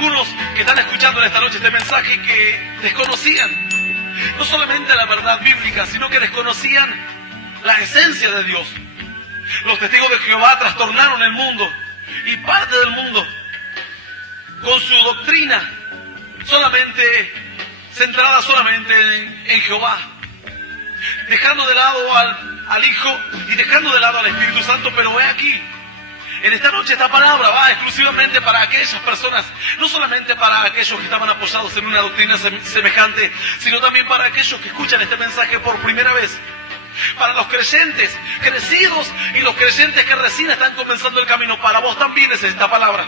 algunos que están escuchando en esta noche este mensaje que desconocían no solamente la verdad bíblica, sino que desconocían la esencia de Dios. Los testigos de Jehová trastornaron el mundo y parte del mundo con su doctrina centrada solamente en Jehová, dejando de lado al Hijo y dejando de lado al Espíritu Santo. Pero he aquí, en esta noche esta palabra va exclusivamente para aquellas personas, no solamente para aquellos que estaban apoyados en una doctrina semejante, sino también para aquellos que escuchan este mensaje por primera vez. Para los creyentes crecidos y los creyentes que recién están comenzando el camino, para vos también es esta palabra.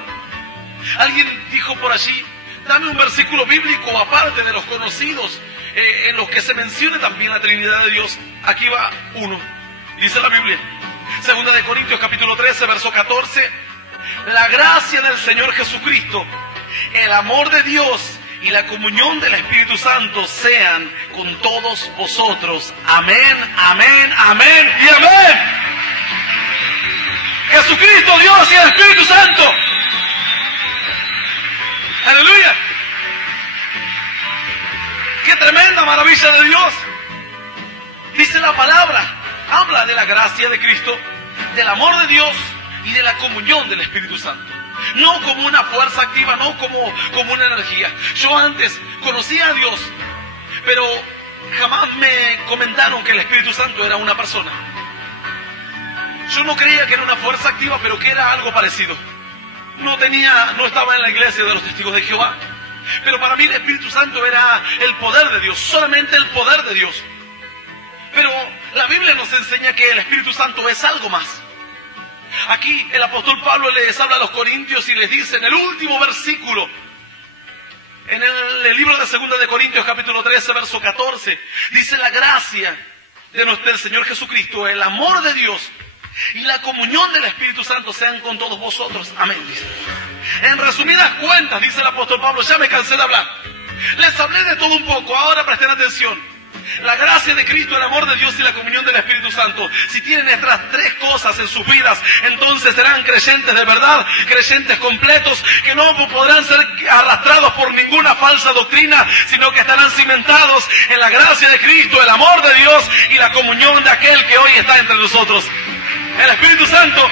Alguien dijo por allí, dame un versículo bíblico aparte de los conocidos, en los que se mencione también la Trinidad de Dios. Aquí va uno. Dice la Biblia, 2 Corintios capítulo 13, verso 14. La gracia del Señor Jesucristo, el amor de Dios y la comunión del Espíritu Santo sean con todos vosotros. Amén, amén, amén y amén. Jesucristo, Dios y el Espíritu Santo. Aleluya. Qué tremenda maravilla de Dios. Dice la palabra, habla de la gracia de Cristo, del amor de Dios y de la comunión del Espíritu Santo. No como una fuerza activa, no como una energía. Yo antes conocía a Dios, pero jamás me comentaron que el Espíritu Santo era una persona. Yo no creía que era una fuerza activa, pero que era algo parecido. No estaba en la iglesia de los testigos de Jehová, pero para mí el Espíritu Santo era el poder de Dios, solamente el poder de Dios. Pero la Biblia nos enseña que el Espíritu Santo es algo más. Aquí el apóstol Pablo les habla a los corintios y les dice en el último versículo, en el libro de 2 de Corintios capítulo 13, verso 14, dice: la gracia del Señor Jesucristo, el amor de Dios y la comunión del Espíritu Santo sean con todos vosotros. Amén, dice. En resumidas cuentas, dice el apóstol Pablo, ya me cansé de hablar. Les hablé de todo un poco, ahora presten atención. La gracia de Cristo, el amor de Dios y la comunión del Espíritu Santo. Si tienen estas tres cosas en sus vidas, entonces serán creyentes de verdad, creyentes completos, que no podrán ser arrastrados por ninguna falsa doctrina, sino que estarán cimentados en la gracia de Cristo, el amor de Dios y la comunión de aquel que hoy está entre nosotros, el Espíritu Santo.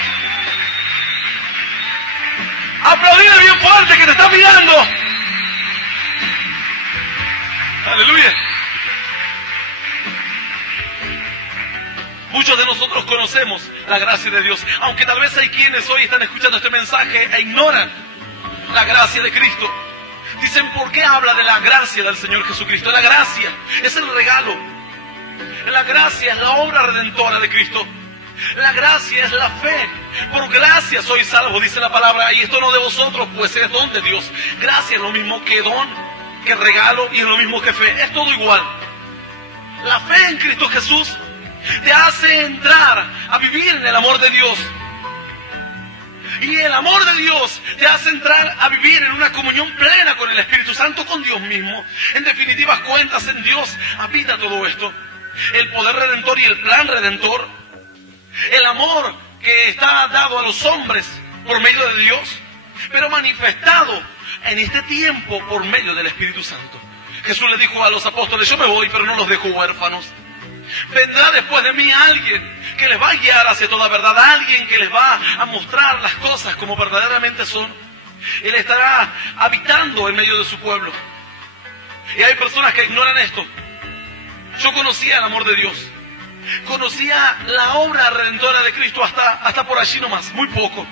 Aplaudile bien fuerte que te está mirando. Aleluya. Muchos de nosotros conocemos la gracia de Dios, aunque tal vez hay quienes hoy están escuchando este mensaje e ignoran la gracia de Cristo. Dicen, ¿por qué habla de la gracia del Señor Jesucristo? La gracia es el regalo. La gracia es la obra redentora de Cristo. La gracia es la fe. Por gracia soy salvo, dice la palabra, y esto no de vosotros, pues es don de Dios. Gracia es lo mismo que don, que regalo, y es lo mismo que fe. Es todo igual. La fe en Cristo Jesús te hace entrar a vivir en el amor de Dios. Y el amor de Dios te hace entrar a vivir en una comunión plena con el Espíritu Santo, con Dios mismo. En definitivas cuentas, en Dios habita todo esto. El poder redentor y el plan redentor. El amor que está dado a los hombres por medio de Dios, pero manifestado en este tiempo por medio del Espíritu Santo. Jesús le dijo a los apóstoles, yo me voy, pero no los dejo huérfanos. Vendrá después de mí alguien que les va a guiar hacia toda verdad, alguien que les va a mostrar las cosas como verdaderamente son. Él estará habitando en medio de su pueblo. Y hay personas que ignoran esto. Yo conocía el amor de Dios, conocía la obra redentora de Cristo hasta por allí nomás, muy poco.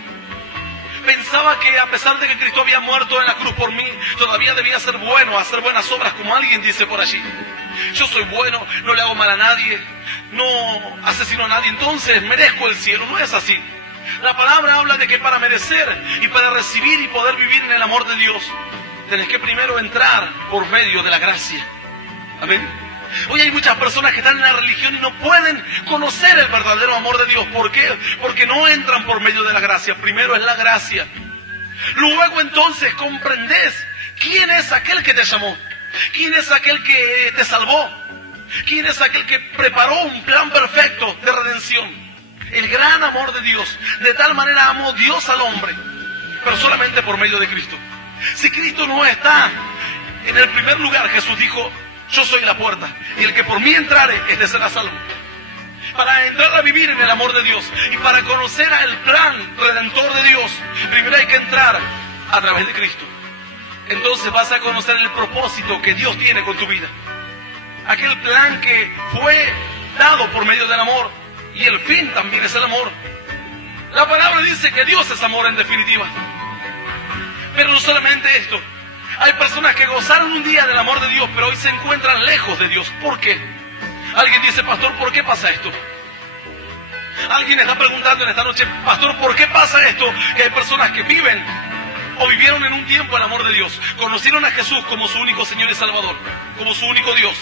Pensaba que a pesar de que Cristo había muerto en la cruz por mí, todavía debía ser bueno, hacer buenas obras, como alguien dice por allí. Yo soy bueno, no le hago mal a nadie, no asesino a nadie, entonces merezco el cielo. No es así. La palabra habla de que para merecer y para recibir y poder vivir en el amor de Dios, tenés que primero entrar por medio de la gracia. Amén. Hoy hay muchas personas que están en la religión y no pueden conocer el verdadero amor de Dios. ¿Por qué? Porque no entran por medio de la gracia. Primero es la gracia. Luego entonces comprendés quién es aquel que te llamó, quién es aquel que te salvó, quién es aquel que preparó un plan perfecto de redención. El gran amor de Dios. De tal manera amó Dios al hombre, pero solamente por medio de Cristo. Si Cristo no está en el primer lugar, Jesús dijo, yo soy la puerta, y el que por mí entrare, este será salvo. Para entrar a vivir en el amor de Dios y para conocer el plan redentor de Dios, primero hay que entrar a través de Cristo. Entonces vas a conocer el propósito que Dios tiene con tu vida. Aquel plan que fue dado por medio del amor, y el fin también es el amor. La palabra dice que Dios es amor en definitiva. Pero no solamente esto. Hay personas que gozaron un día del amor de Dios, pero hoy se encuentran lejos de Dios. ¿Por qué? Alguien dice, pastor, ¿por qué pasa esto? Alguien está preguntando en esta noche, pastor, ¿por qué pasa esto? Que hay personas que viven o vivieron en un tiempo el amor de Dios. Conocieron a Jesús como su único Señor y Salvador, como su único Dios.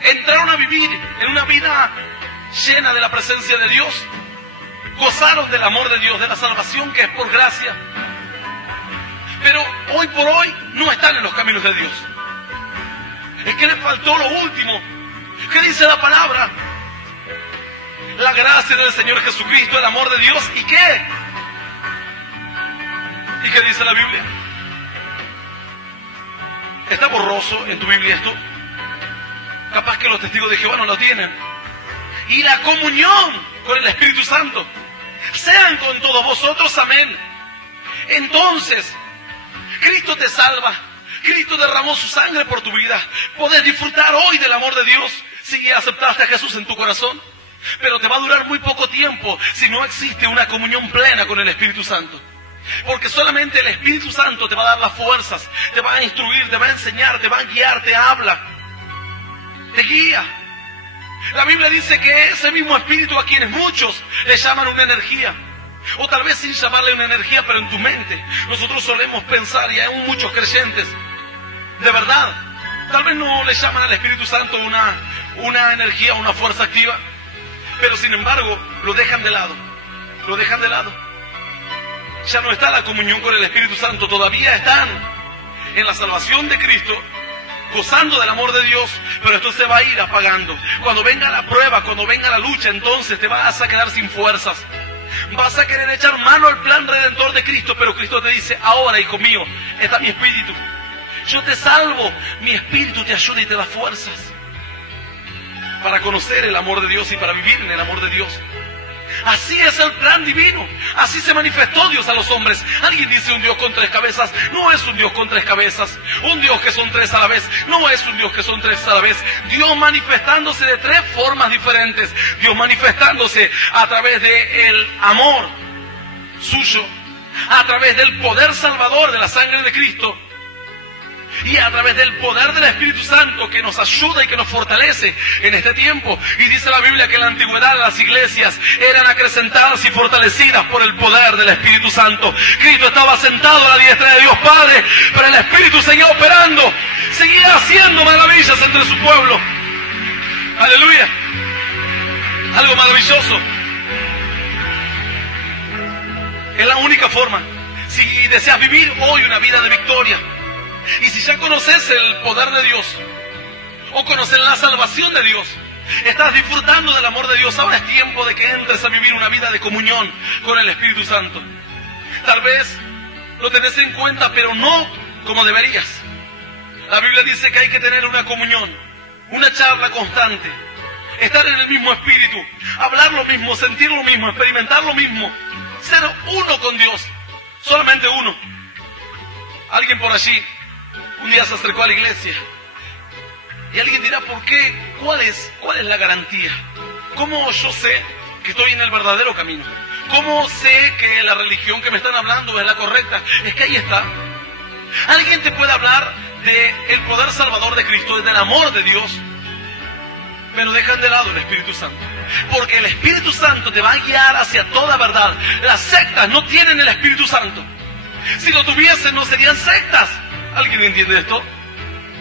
Entraron a vivir en una vida llena de la presencia de Dios. Gozaron del amor de Dios, de la salvación que es por gracia. Pero hoy por hoy no están en los caminos de Dios. Es que les faltó lo último. ¿Qué dice la palabra? La gracia del Señor Jesucristo, el amor de Dios. ¿Y qué? ¿Y qué dice la Biblia? ¿Está borroso en tu Biblia esto? Capaz que los testigos de Jehová no lo tienen. Y la comunión con el Espíritu Santo. Sean con todos vosotros, amén. Entonces, Cristo te salva. Cristo derramó su sangre por tu vida. Podés disfrutar hoy del amor de Dios si aceptaste a Jesús en tu corazón. Pero te va a durar muy poco tiempo si no existe una comunión plena con el Espíritu Santo. Porque solamente el Espíritu Santo te va a dar las fuerzas, te va a instruir, te va a enseñar, te va a guiar, te habla, te guía. La Biblia dice que ese mismo Espíritu a quienes muchos le llaman una energía, o tal vez sin llamarle una energía, pero en tu mente nosotros solemos pensar, y aún muchos creyentes, de verdad, tal vez no le llaman al Espíritu Santo una energía, una fuerza activa, pero sin embargo lo dejan de lado, lo dejan de lado. Ya no está la comunión con el Espíritu Santo, todavía están en la salvación de Cristo, gozando del amor de Dios, pero esto se va a ir apagando. Cuando venga la prueba, cuando venga la lucha, entonces te vas a quedar sin fuerzas. Vas a querer echar mano al plan redentor de Cristo, pero Cristo te dice, ahora, hijo mío, está mi Espíritu. Yo te salvo, mi Espíritu te ayuda y te da fuerzas para conocer el amor de Dios y para vivir en el amor de Dios. Así es el plan divino. Así se manifestó Dios a los hombres. Alguien dice un Dios con tres cabezas. No es un Dios con tres cabezas. Un Dios que son tres a la vez. No es un Dios que son tres a la vez. Dios manifestándose de tres formas diferentes. Dios manifestándose a través del amor suyo, a través del poder salvador de la sangre de Cristo, y a través del poder del Espíritu Santo que nos ayuda y que nos fortalece en este tiempo. Y dice la Biblia que en la antigüedad las iglesias eran acrecentadas y fortalecidas por el poder del Espíritu Santo. Cristo estaba sentado a la diestra de Dios Padre, pero el Espíritu seguía operando, seguía haciendo maravillas entre su pueblo. Aleluya. Algo maravilloso. Es la única forma. Si deseas vivir hoy una vida de victoria, y si ya conoces el poder de Dios, o conoces la salvación de Dios, estás disfrutando del amor de Dios, ahora es tiempo de que entres a vivir una vida de comunión con el Espíritu Santo. Tal vez lo tenés en cuenta, pero no como deberías. La Biblia dice que hay que tener una comunión, una charla constante, estar en el mismo espíritu, hablar lo mismo, sentir lo mismo, experimentar lo mismo, ser uno con Dios, solamente uno. Alguien por allí un día se acercó a la iglesia y alguien dirá, ¿por qué? ¿Cuál es la garantía? ¿Cómo yo sé que estoy en el verdadero camino? ¿Cómo sé que la religión que me están hablando es la correcta? Es que ahí está. Alguien te puede hablar del poder salvador de Cristo, del amor de Dios, pero dejan de lado el Espíritu Santo. Porque el Espíritu Santo te va a guiar hacia toda verdad. Las sectas no tienen el Espíritu Santo. Si lo tuviesen, no serían sectas. ¿Alguien entiende esto?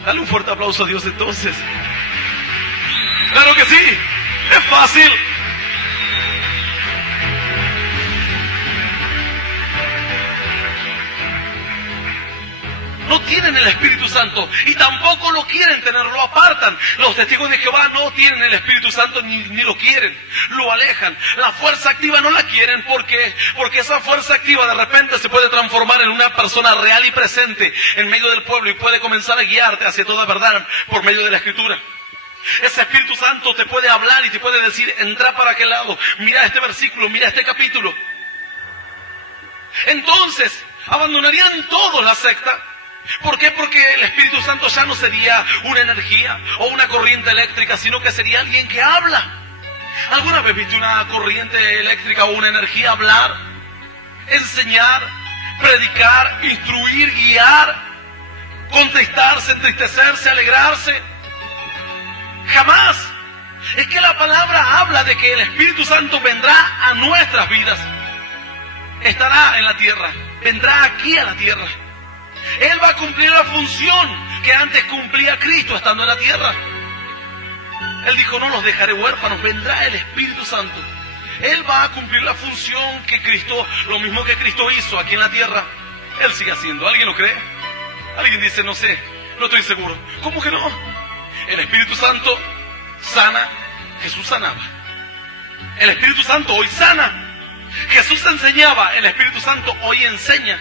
Dale un fuerte aplauso a Dios entonces. Claro que sí, es fácil. no tienen el Espíritu Santo y tampoco lo quieren tener, lo apartan. Los testigos de Jehová no tienen el Espíritu Santo ni lo quieren, lo alejan. La fuerza activa no la quieren porque esa fuerza activa de repente se puede transformar en una persona real y presente en medio del pueblo y puede comenzar a guiarte hacia toda verdad por medio de la Escritura. Ese Espíritu Santo te puede hablar y te puede decir, entra para aquel lado, mira este versículo, mira este capítulo. Entonces, abandonarían todos la secta. ¿Por qué? Porque el Espíritu Santo ya no sería una energía o una corriente eléctrica, sino que sería alguien que habla. ¿Alguna vez viste una corriente eléctrica o una energía hablar, enseñar, predicar, instruir, guiar, contristarse, entristecerse, alegrarse? Jamás. Es que la palabra habla de que el Espíritu Santo vendrá a nuestras vidas. Estará en la tierra, vendrá aquí a la tierra. Él va a cumplir la función que antes cumplía Cristo estando en la tierra. Él dijo, no los dejaré huérfanos, vendrá el Espíritu Santo. Él va a cumplir la función que Cristo, lo mismo que Cristo hizo aquí en la tierra, Él sigue haciendo. ¿Alguien lo cree? Alguien dice, no sé, no estoy seguro. ¿Cómo que no? El Espíritu Santo sana, Jesús sanaba. El Espíritu Santo hoy sana. Jesús enseñaba, el Espíritu Santo hoy enseña.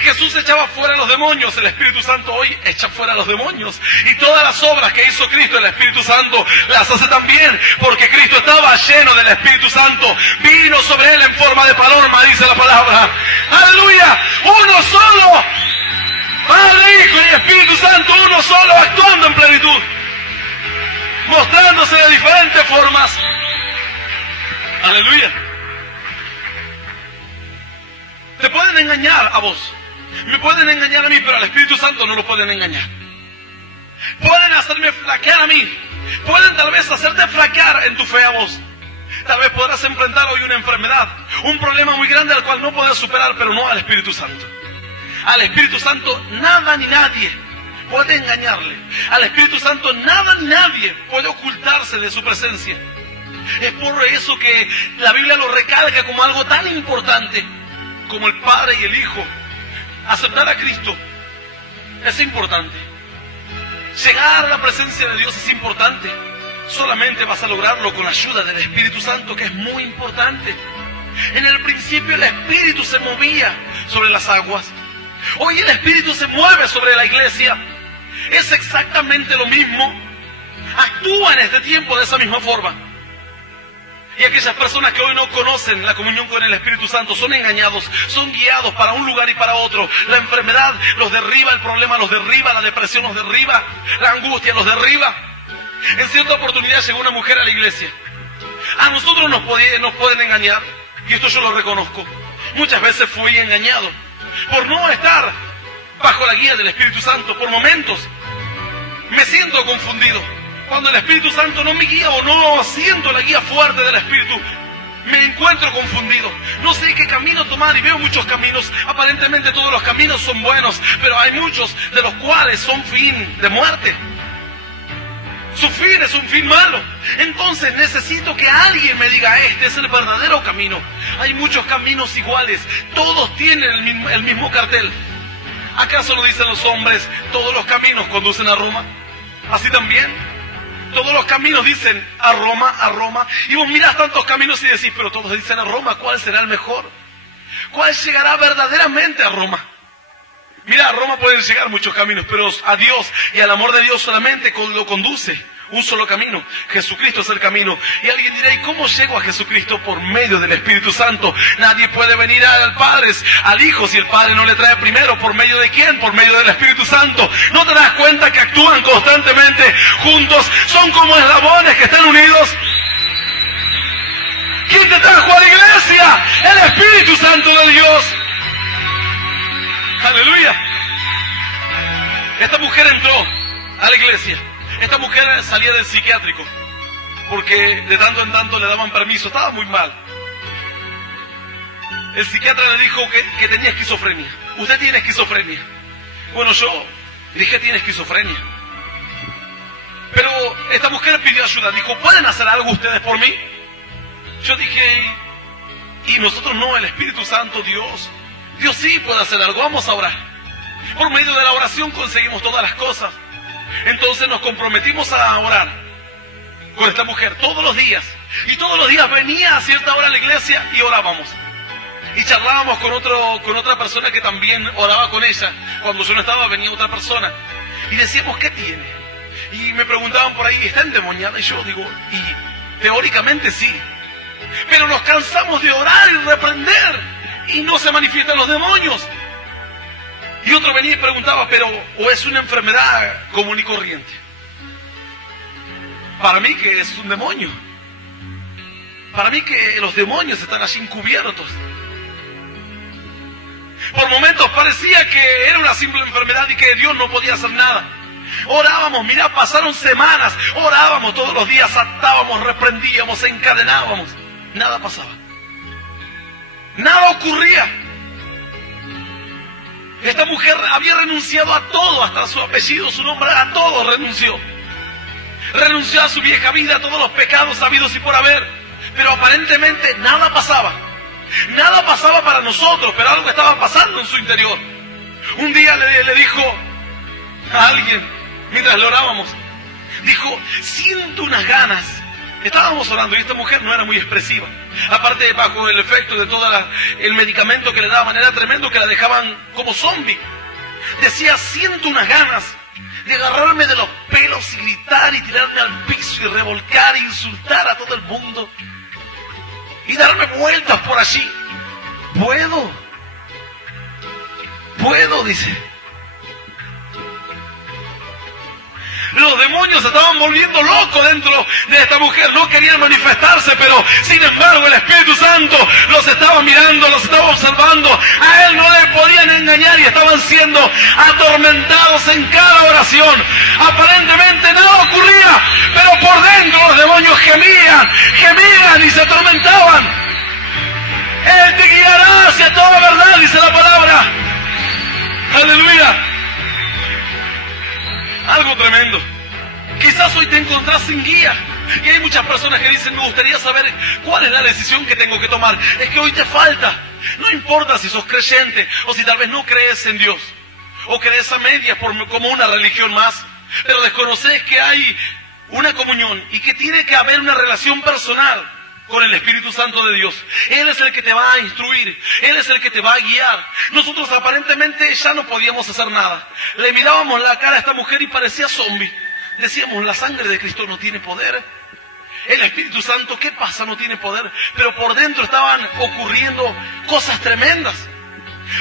Jesús echaba fuera a los demonios, el Espíritu Santo hoy echa fuera a los demonios. Y todas las obras que hizo Cristo, el Espíritu Santo las hace también, porque Cristo estaba lleno del Espíritu Santo. Vino sobre él en forma de paloma, dice la palabra. ¡Aleluya! Uno solo, Padre, Hijo y Espíritu Santo, uno solo, actuando en plenitud, mostrándose de diferentes formas. ¡Aleluya! Te pueden engañar a vos, me pueden engañar a mí, pero al Espíritu Santo no lo pueden engañar. Pueden hacerme flaquear a mí, pueden tal vez hacerte flaquear en tu fe a vos. Tal vez podrás enfrentar hoy una enfermedad, un problema muy grande al cual no podrás superar, pero no al Espíritu Santo. Al Espíritu Santo nada ni nadie puede engañarle. Al Espíritu Santo nada ni nadie puede ocultarse de su presencia. Es por eso que la Biblia lo recalca como algo tan importante como el Padre y el Hijo. Aceptar a Cristo es importante. Llegar a la presencia de Dios es importante. Solamente vas a lograrlo con la ayuda del Espíritu Santo, que es muy importante. En el principio el Espíritu se movía sobre las aguas. Hoy el Espíritu se mueve sobre la iglesia. Es exactamente lo mismo. Actúa en este tiempo de esa misma forma. Y aquellas personas que hoy no conocen la comunión con el Espíritu Santo son engañados, son guiados para un lugar y para otro. La enfermedad los derriba, el problema los derriba, la depresión los derriba, la angustia los derriba. En cierta oportunidad llegó una mujer a la iglesia. A nosotros nos pueden engañar, y esto yo lo reconozco. Muchas veces fui engañado por no estar bajo la guía del Espíritu Santo. Por momentos me siento confundido. Cuando el Espíritu Santo no me guía o no siento la guía fuerte del Espíritu, me encuentro confundido. No sé qué camino tomar y veo muchos caminos. Aparentemente todos los caminos son buenos, pero hay muchos de los cuales son fin de muerte. Su fin es un fin malo. Entonces necesito que alguien me diga, este es el verdadero camino. Hay muchos caminos iguales, todos tienen el mismo cartel. ¿Acaso no dicen los hombres, todos los caminos conducen a Roma? Así también todos los caminos dicen a Roma, a Roma. Y vos mirás tantos caminos y decís, pero todos dicen a Roma, ¿cuál será el mejor? ¿Cuál llegará verdaderamente a Roma? Mira, a Roma pueden llegar muchos caminos, pero a Dios y al amor de Dios solamente lo conduce un solo camino. Jesucristo es el camino. Y alguien dirá, ¿y cómo llego a Jesucristo? Por medio del Espíritu Santo. Nadie puede venir al Padre, al Hijo, si el Padre no le trae primero. ¿Por medio de quién? Por medio del Espíritu Santo. ¿No te das cuenta que actúan constantemente juntos? Son como eslabones que están unidos. ¿Quién te trajo a la iglesia? El Espíritu Santo de Dios. Aleluya. Esta mujer entró a la iglesia. Esta mujer salía del psiquiátrico porque de tanto en tanto le daban permiso, estaba muy mal. El psiquiatra le dijo que tenía esquizofrenia. Usted tiene esquizofrenia. Bueno, yo dije, tiene esquizofrenia. Pero esta mujer pidió ayuda, dijo, ¿pueden hacer algo ustedes por mí? Yo dije, y nosotros no, el Espíritu Santo, Dios sí puede hacer algo, vamos a orar. Por medio de la oración conseguimos todas las cosas. Entonces nos comprometimos a orar con esta mujer todos los días. Y todos los días venía a cierta hora a la iglesia y orábamos. Y charlábamos con otra persona que también oraba con ella. Cuando yo no estaba, venía otra persona. Y decíamos, ¿qué tiene? Y me preguntaban por ahí, ¿está endemoniada? Y yo digo, y teóricamente sí. Pero nos cansamos de orar y reprender. Y no se manifiestan los demonios. Y otro venía y preguntaba, pero ¿o es una enfermedad común y corriente? Para mí que es un demonio. Para mí que los demonios están allí encubiertos. Por momentos parecía que era una simple enfermedad y que Dios no podía hacer nada. Orábamos, mirá, pasaron semanas, orábamos todos los días, atábamos, reprendíamos, encadenábamos. Nada pasaba. Nada ocurría. Esta mujer había renunciado a todo, hasta su apellido, su nombre, a todo renunció. Renunció a su vieja vida, a todos los pecados habidos y por haber. Pero aparentemente nada pasaba. Nada pasaba para nosotros, pero algo estaba pasando en su interior. Un día le dijo a alguien, mientras le orábamos, dijo, siento unas ganas. Estábamos orando y esta mujer no era muy expresiva. Aparte, bajo el efecto de todo el medicamento que le daban, era tremendo, que la dejaban como zombie. Decía, siento unas ganas de agarrarme de los pelos y gritar y tirarme al piso y revolcar e insultar a todo el mundo. Y darme vueltas por allí. Puedo, dice. Los demonios se estaban volviendo locos dentro de esta mujer. No querían manifestarse, pero sin embargo el Espíritu Santo los estaba mirando, los estaba observando. A él no le podían engañar y estaban siendo atormentados en cada oración. Aparentemente nada ocurría, pero por dentro los demonios gemían y se atormentaban. Él te guiará hacia toda verdad, dice la palabra. Aleluya. Algo tremendo. Quizás hoy te encontrás sin guía. Y hay muchas personas que dicen, me gustaría saber cuál es la decisión que tengo que tomar. Es que hoy te falta. No importa si sos creyente o si tal vez no crees en Dios. O crees a medias como una religión más. Pero desconoces que hay una comunión y que tiene que haber una relación personal con el Espíritu Santo de Dios. Él es el que te va a instruir. Él es el que te va a guiar. Nosotros aparentemente ya no podíamos hacer nada. Le mirábamos la cara a esta mujer y parecía zombie. Decíamos, la sangre de Cristo no tiene poder. El Espíritu Santo, ¿qué pasa? No tiene poder. Pero por dentro estaban ocurriendo cosas tremendas.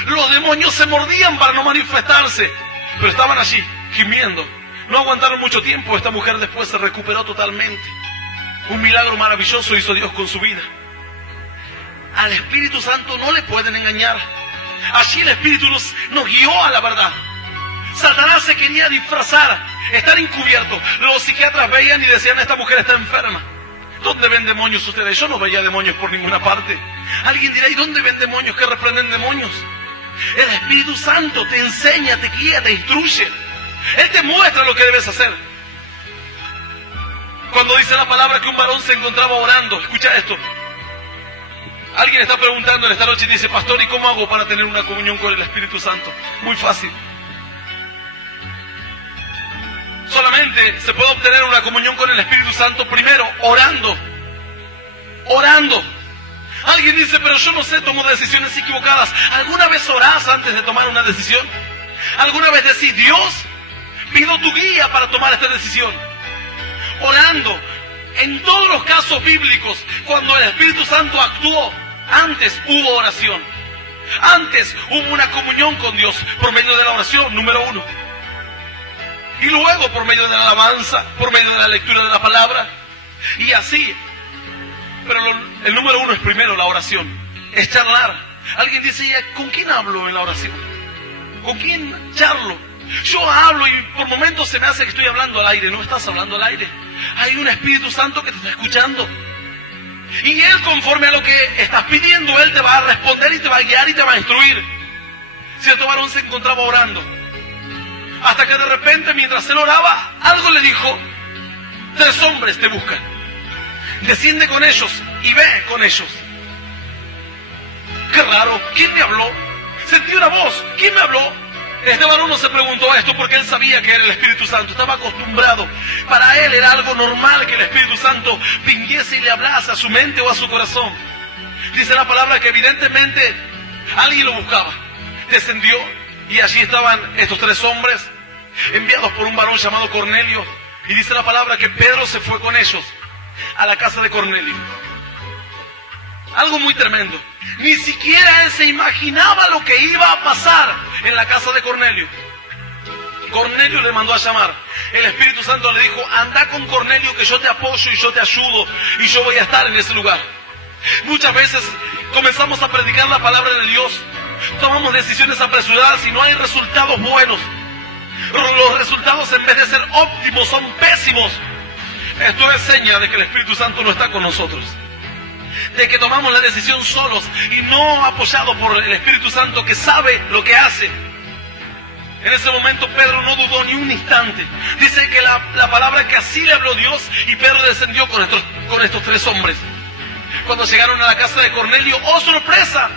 Los demonios se mordían para no manifestarse. Pero estaban allí, gimiendo. No aguantaron mucho tiempo. Esta mujer después se recuperó totalmente. Un milagro maravilloso hizo Dios con su vida. Al Espíritu Santo no le pueden engañar. Allí el Espíritu nos guió a la verdad. Satanás se quería disfrazar, estar encubierto. Los psiquiatras veían y decían, esta mujer está enferma. ¿Dónde ven demonios ustedes? Yo no veía demonios por ninguna parte. Alguien dirá, ¿y dónde ven demonios? ¿Qué reprenden demonios? El Espíritu Santo te enseña, te guía, te instruye. Él te muestra lo que debes hacer. Cuando dice la palabra que un varón se encontraba orando, escucha esto. Alguien está preguntando en esta noche y dice, pastor, ¿y cómo hago para tener una comunión con el Espíritu Santo? Muy fácil. Solamente se puede obtener una comunión con el Espíritu Santo primero orando. Orando. Alguien dice, pero yo no sé, tomo decisiones equivocadas. ¿Alguna vez orás antes de tomar una decisión? ¿Alguna vez decís, Dios, pido tu guía para tomar esta decisión? Orando. En todos los casos bíblicos, cuando el Espíritu Santo actuó, antes hubo oración. Antes hubo una comunión con Dios por medio de la oración, número 1. Y luego por medio de la alabanza, por medio de la lectura de la palabra. Y así. Pero el número 1 es primero la oración. Es charlar. Alguien dice, ¿con quién hablo en la oración? ¿Con quién charlo? Yo hablo y por momentos se me hace que estoy hablando al aire. No estás hablando al aire. Hay un Espíritu Santo que te está escuchando. Y Él, conforme a lo que estás pidiendo, Él te va a responder y te va a guiar y te va a instruir. Cierto varón se encontraba orando. Hasta que de repente, mientras él oraba, algo le dijo, 3 hombres te buscan. Desciende con ellos y ve con ellos. Qué raro, ¿quién me habló? Sentí una voz, ¿quién me habló? Este varón no se preguntó esto porque él sabía que era el Espíritu Santo, estaba acostumbrado. Para él era algo normal que el Espíritu Santo viniese y le hablase a su mente o a su corazón. Dice la palabra que evidentemente alguien lo buscaba. Descendió y allí estaban estos 3 hombres enviados por un varón llamado Cornelio. Y dice la palabra que Pedro se fue con ellos a la casa de Cornelio. Algo muy tremendo. Ni siquiera él se imaginaba lo que iba a pasar en la casa de Cornelio. Cornelio le mandó a llamar. El Espíritu Santo le dijo: anda con Cornelio que yo te apoyo y yo te ayudo y yo voy a estar en ese lugar. Muchas veces comenzamos a predicar la palabra de Dios, tomamos decisiones apresuradas y no hay resultados buenos. Los resultados, en vez de ser óptimos, son pésimos. Esto es seña de que el Espíritu Santo no está con nosotros, de que tomamos la decisión solos y no apoyados por el Espíritu Santo, que sabe lo que hace. En ese momento Pedro no dudó ni un instante. Dice que la palabra que así le habló Dios, y Pedro descendió con estos 3 hombres. Cuando llegaron a la casa de Cornelio, ¡oh sorpresa!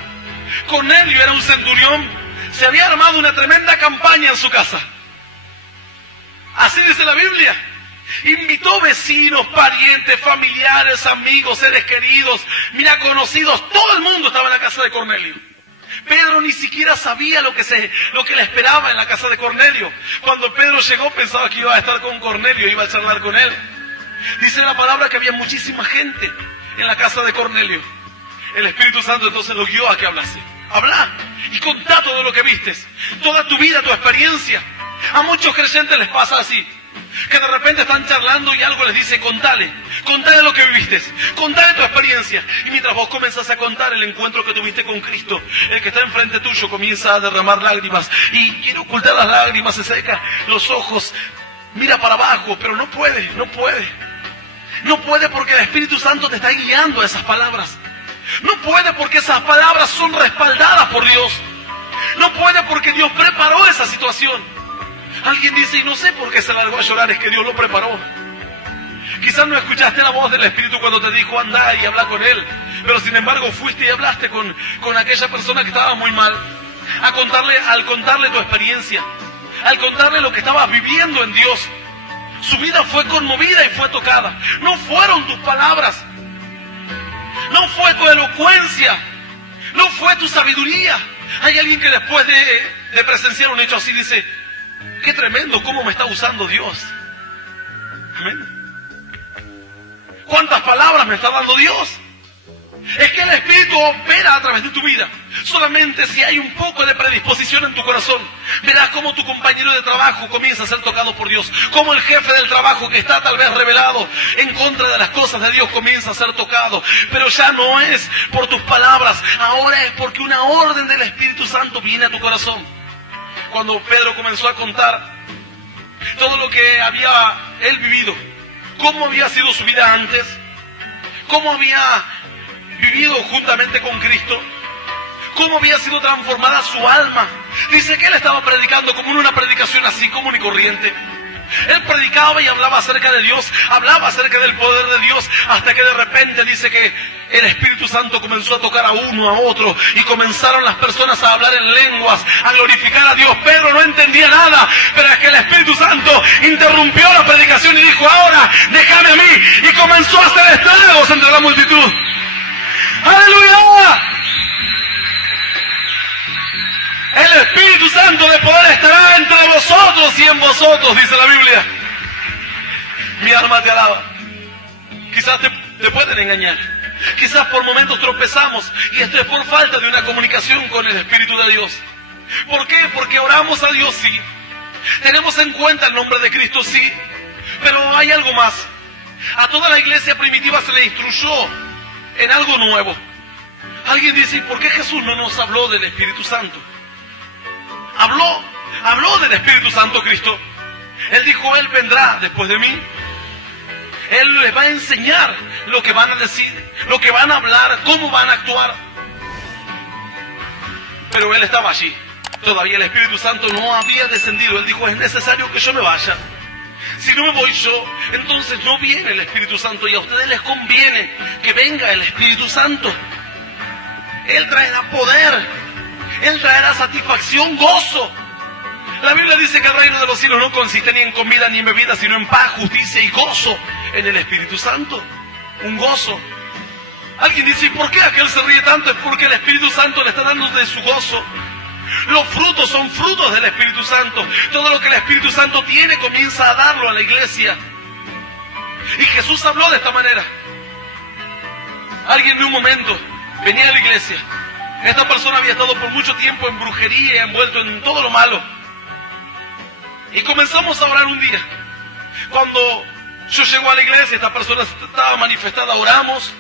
Cornelio era un centurión, se había armado una tremenda campaña en su casa. Así dice la Biblia. Invitó vecinos, parientes, familiares, amigos, seres queridos, mira, conocidos, todo el mundo estaba en la casa de Cornelio. Pedro ni siquiera sabía lo que le esperaba en la casa de Cornelio. Cuando Pedro llegó pensaba que iba a estar con Cornelio, iba a charlar con él. Dice la palabra que había muchísima gente en la casa de Cornelio. El Espíritu Santo entonces lo guió a que hablase. Habla y contá todo lo que vistes, toda tu vida, tu experiencia. A muchos creyentes les pasa así, que de repente están charlando y algo les dice: contale lo que viviste, contale tu experiencia. Y mientras vos comenzás a contar el encuentro que tuviste con Cristo, el que está enfrente tuyo comienza a derramar lágrimas y quiere ocultar las lágrimas, se seca los ojos, mira para abajo, pero no puede porque el Espíritu Santo te está guiando a esas palabras. No puede porque esas palabras son respaldadas por Dios. No puede porque Dios preparó esa situación. Alguien dice: y no sé por qué se largó a llorar, es que Dios lo preparó. Quizás no escuchaste la voz del Espíritu cuando te dijo anda y habla con Él, pero sin embargo fuiste y hablaste con aquella persona que estaba muy mal, al contarle tu experiencia, al contarle lo que estabas viviendo en Dios. Su vida fue conmovida y fue tocada. No fueron tus palabras, no fue tu elocuencia, no fue tu sabiduría. Hay alguien que después de presenciar un hecho así dice: qué tremendo cómo me está usando Dios. Amén. ¿Cuántas palabras me está dando Dios? Es que el Espíritu opera a través de tu vida. Solamente si hay un poco de predisposición en tu corazón, verás cómo tu compañero de trabajo comienza a ser tocado por Dios. Cómo el jefe del trabajo, que está tal vez rebelado en contra de las cosas de Dios, comienza a ser tocado. Pero ya no es por tus palabras, ahora es porque una orden del Espíritu Santo viene a tu corazón. Cuando Pedro comenzó a contar todo lo que había él vivido, cómo había sido su vida antes, cómo había vivido juntamente con Cristo, cómo había sido transformada su alma. Dice que él estaba predicando como en una predicación así común y corriente. Él predicaba y hablaba acerca de Dios, hablaba acerca del poder de Dios, hasta que de repente dice que el Espíritu Santo comenzó a tocar a uno, a otro, y comenzaron las personas a hablar en lenguas, a glorificar a Dios. Pedro no entendía nada, pero es que el Espíritu Santo interrumpió la predicación y dijo: ahora déjame a mí, y comenzó a hacer estragos entre la multitud. ¡Aleluya! El Espíritu Santo de poder estará entre vosotros y en vosotros, dice la Biblia. Mi alma te alaba. Quizás te pueden engañar. Quizás por momentos tropezamos, y esto es por falta de una comunicación con el Espíritu de Dios. ¿Por qué? Porque oramos a Dios, sí. Tenemos en cuenta el nombre de Cristo, sí. Pero hay algo más. A toda la iglesia primitiva se le instruyó en algo nuevo. Alguien dice: ¿y por qué Jesús no nos habló del Espíritu Santo? Habló del Espíritu Santo Cristo. Él dijo: Él vendrá después de mí. Él les va a enseñar lo que van a decir, lo que van a hablar, cómo van a actuar. Pero Él estaba allí. Todavía el Espíritu Santo no había descendido. Él dijo: es necesario que yo me vaya. Si no me voy yo, entonces no viene el Espíritu Santo, y a ustedes les conviene que venga el Espíritu Santo. Él traerá poder, Él traerá satisfacción, gozo. La Biblia dice que el reino de los cielos no consiste ni en comida ni en bebida, sino en paz, justicia y gozo en el Espíritu Santo. Un gozo. Alguien dice, ¿y por qué aquel se ríe tanto? Es porque el Espíritu Santo le está dando de su gozo. Los frutos son frutos del Espíritu Santo. Todo lo que el Espíritu Santo tiene comienza a darlo a la iglesia. Y Jesús habló de esta manera. Alguien de un momento venía a la iglesia. Esta persona había estado por mucho tiempo en brujería y envuelto en todo lo malo. Y comenzamos a orar un día. Cuando yo llego a la iglesia, esta persona estaba manifestada, oramos,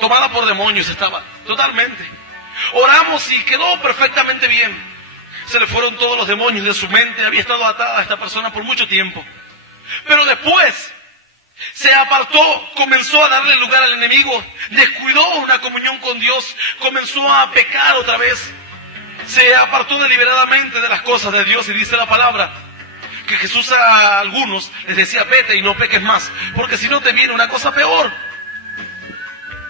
tomada por demonios estaba, totalmente. Oramos y quedó perfectamente bien. Se le fueron todos los demonios de su mente, había estado atada a esta persona por mucho tiempo. Pero después se apartó, comenzó a darle lugar al enemigo, descuidó una comunión con Dios, comenzó a pecar otra vez. Se apartó deliberadamente de las cosas de Dios y dice la palabra que Jesús a algunos les decía, vete y no peques más, porque si no te viene una cosa peor.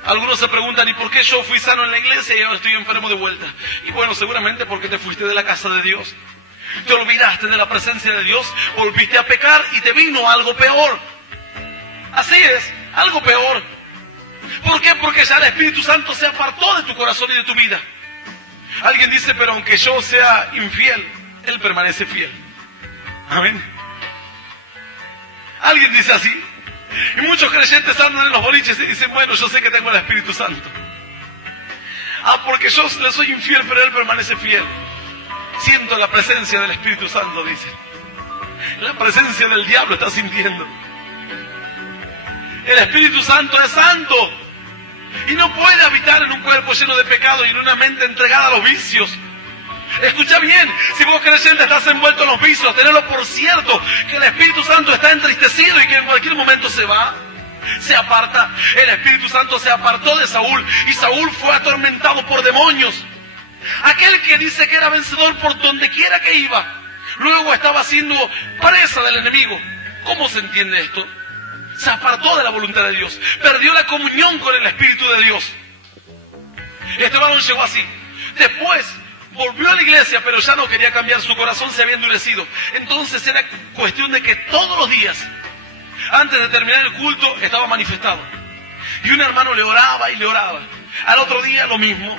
Algunos se preguntan, ¿y por qué yo fui sano en la iglesia y ahora estoy enfermo de vuelta? Y bueno, seguramente porque te fuiste de la casa de Dios. Te olvidaste de la presencia de Dios, volviste a pecar y te vino algo peor. Así es, algo peor. ¿Por qué? Porque ya el Espíritu Santo se apartó de tu corazón y de tu vida. Alguien dice, pero aunque yo sea infiel, Él permanece fiel. Amén. Alguien dice así. Y muchos creyentes andan en los boliches y dicen, bueno, yo sé que tengo el Espíritu Santo. Porque yo le soy infiel, pero Él permanece fiel. Siento la presencia del Espíritu Santo, dicen. La presencia del diablo está sintiendo. El Espíritu Santo es santo. Y no puede habitar en un cuerpo lleno de pecado y en una mente entregada a los vicios. Escucha bien, si vos creyente estás envuelto en los vicios, tenelo por cierto que el Espíritu Santo está entristecido y que en cualquier momento se va, se aparta. El Espíritu Santo se apartó de Saúl y Saúl fue atormentado por demonios. Aquel que dice que era vencedor por donde quiera que iba, luego estaba siendo presa del enemigo. ¿Cómo se entiende esto? Se apartó de la voluntad de Dios, perdió la comunión con el Espíritu de Dios. Este varón llegó así. Después volvió a la iglesia, pero ya no quería cambiar, su corazón se había endurecido. Entonces era cuestión de que todos los días, antes de terminar el culto, estaba manifestado. Y un hermano le oraba y le oraba. Al otro día lo mismo,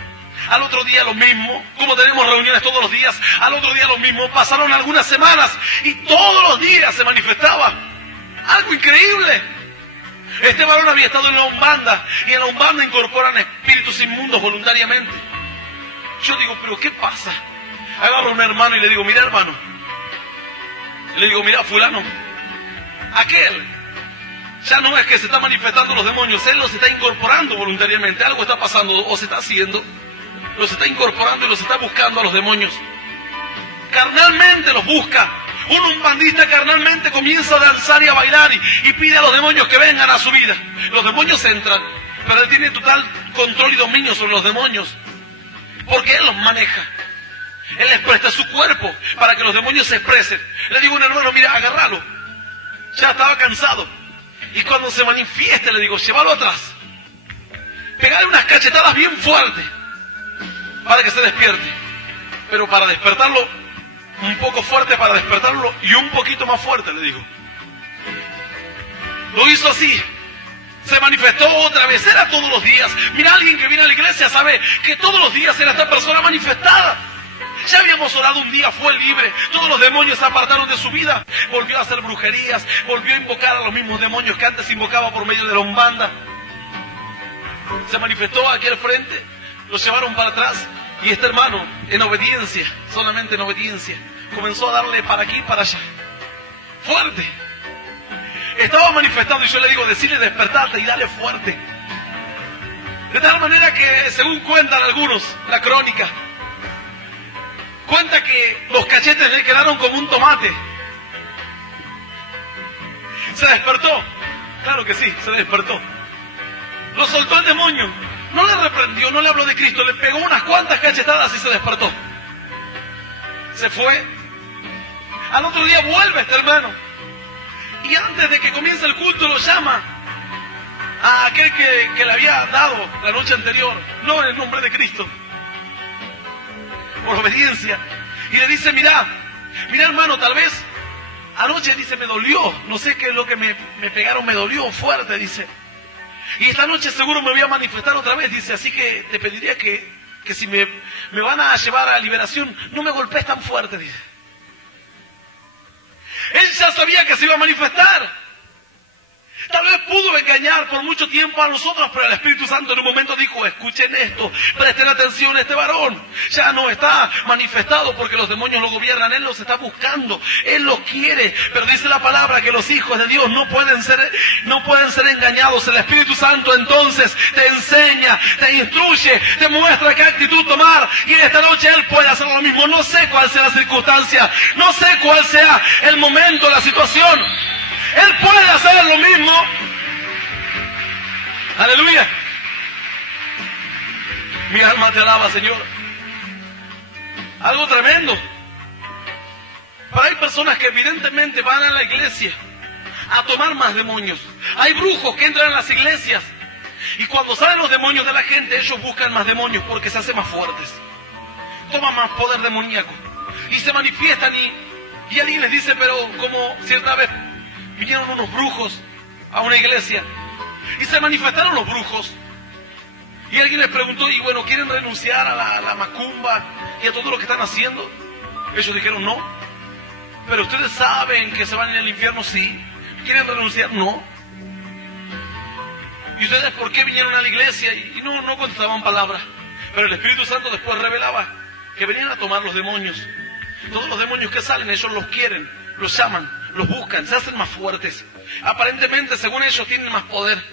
al otro día lo mismo. Como tenemos reuniones todos los días, al otro día lo mismo. Pasaron algunas semanas y todos los días se manifestaba. Algo increíble. Este varón había estado en la Umbanda, y en la Umbanda incorporan espíritus inmundos voluntariamente. Yo digo, ¿pero qué pasa? Agarro a un hermano y le digo, mira hermano. Le digo, mira fulano. Aquel ya no es que se está manifestando los demonios, él los está incorporando voluntariamente. Algo está pasando, o se está haciendo. Los está incorporando y los está buscando a los demonios. Carnalmente los busca. Un umbandista carnalmente comienza a danzar y a bailar y pide a los demonios que vengan a su vida. Los demonios entran, pero él tiene total control y dominio sobre los demonios. Porque él los maneja. Él les presta su cuerpo para que los demonios se expresen. Le digo a un hermano, mira, agárralo. Ya estaba cansado. Y cuando se manifieste, le digo, llévalo atrás. Pegale unas cachetadas bien fuertes para que se despierte. Pero para despertarlo, un poco fuerte para despertarlo y un poquito más fuerte, le digo. Lo hizo así. Se manifestó otra vez, era todos los días. Mira, alguien que viene a la iglesia sabe que todos los días era esta persona manifestada. Ya habíamos orado un día, fue libre, todos los demonios se apartaron de su vida. Volvió a hacer brujerías, volvió a invocar a los mismos demonios que antes invocaba por medio de la Umbanda. Se manifestó aquí al frente, lo llevaron para atrás y este hermano, en obediencia, solamente en obediencia, comenzó a darle para aquí y para allá. Fuerte. Estaba manifestando y yo le digo, decirle despertate y dale fuerte. De tal manera que, según cuentan algunos, la crónica, cuenta que los cachetes le quedaron como un tomate. Se despertó. Claro que sí, se despertó. Lo soltó el demonio. No le reprendió, no le habló de Cristo, le pegó unas cuantas cachetadas y se despertó. Se fue. Al otro día vuelve este hermano. Y antes de que comience el culto lo llama a aquel que le había dado la noche anterior, no en el nombre de Cristo, por obediencia, y le dice, mirá, Mira, hermano, tal vez anoche, dice, me dolió. No sé qué es lo que me pegaron, me dolió fuerte, dice. Y esta noche seguro me voy a manifestar otra vez, dice. Así que te pediría que si me van a llevar a liberación, no me golpees tan fuerte, dice. Él ya sabía que se iba a manifestar. Tal vez pudo engañar por mucho tiempo a nosotros, pero el Espíritu Santo en un momento dijo, escuchen esto, presten atención, este varón ya no está manifestado porque los demonios lo gobiernan, Él los está buscando, Él los quiere, pero dice la palabra que los hijos de Dios no pueden ser engañados. El Espíritu Santo entonces te enseña, te instruye, te muestra qué actitud tomar, y esta noche Él puede hacer lo mismo. No sé cuál sea la circunstancia, no sé cuál sea el momento, la situación. Él puede hacer lo mismo. Aleluya. Mi alma te alaba, Señor. Algo tremendo. Pero hay personas que evidentemente van a la iglesia a tomar más demonios. Hay brujos que entran en las iglesias y cuando salen los demonios de la gente, ellos buscan más demonios porque se hacen más fuertes. Toman más poder demoníaco y se manifiestan y alguien les dice, pero como cierta vez vinieron unos brujos a una iglesia y se manifestaron los brujos. Y alguien les preguntó, y bueno, ¿quieren renunciar a la macumba y a todo lo que están haciendo? Ellos dijeron, no. Pero ustedes saben que se van al infierno, sí. ¿Quieren renunciar? No. ¿Y ustedes por qué vinieron a la iglesia? Y no contestaban palabras. Pero el Espíritu Santo después revelaba que venían a tomar los demonios. Todos los demonios que salen, ellos los quieren, los llaman, los buscan, se hacen más fuertes. Aparentemente, según ellos, tienen más poder.